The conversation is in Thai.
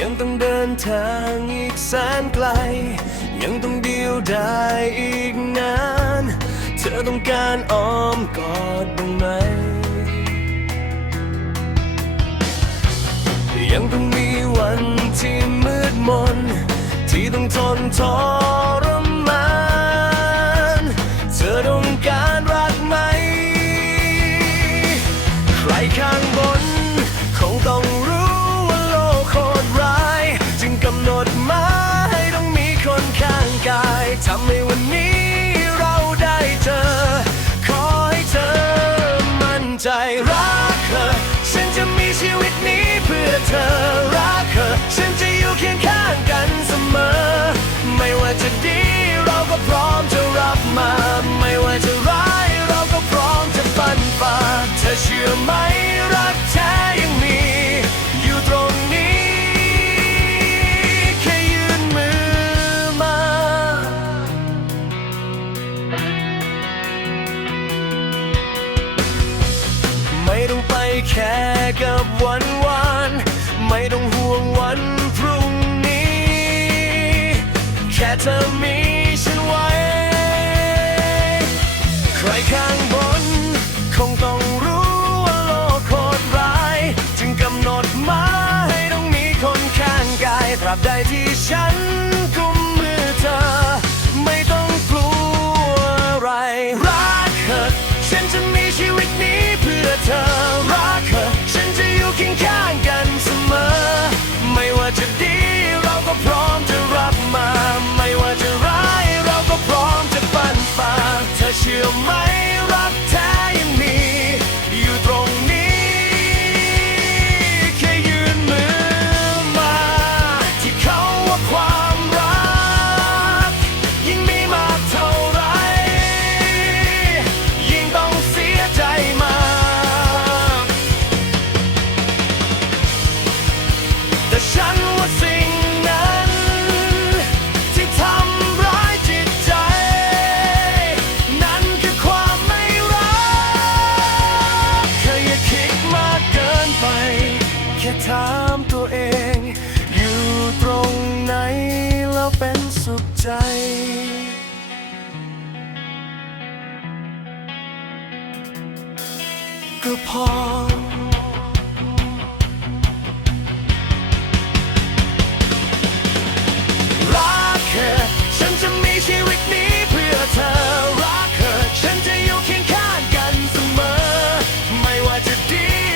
ยังต้องเดินทางอีกแสนไกล ยังต้องเดียวดายอีกนาน เธอต้องการอ้อมกอดบ้างไหม ยังต้องมีวันที่มืดมน ที่ต้องทนทร ทำให้วันนี้เราได้เจอ ขอให้เธอมั่นใจรักเธอ ฉันจะมีชีวิตนี้เพื่อเธอรักเธอ ฉันจะอยู่เคียงข้างกันเสมอ ไม่ว่าจะดีเราก็พร้อมจะรับมา ไม่ว่าจะร้ายเราก็พร้อมจะฟันฝ่าเธอเชื่อไหม แค่กับวันวานไม่ต้องห่วงวันพรุ่งนี้ แค่เธอมี ค่ถามตัวเอง อยู่ตรงไหนแล้วเป็นสุขใจ ก็พอ รักเธอฉันจะมีชีวิตนี้เพื่อเธอ รักเธอฉันจะอยู่เคียงข้างกันเสมอ ไม่ว่าจะดี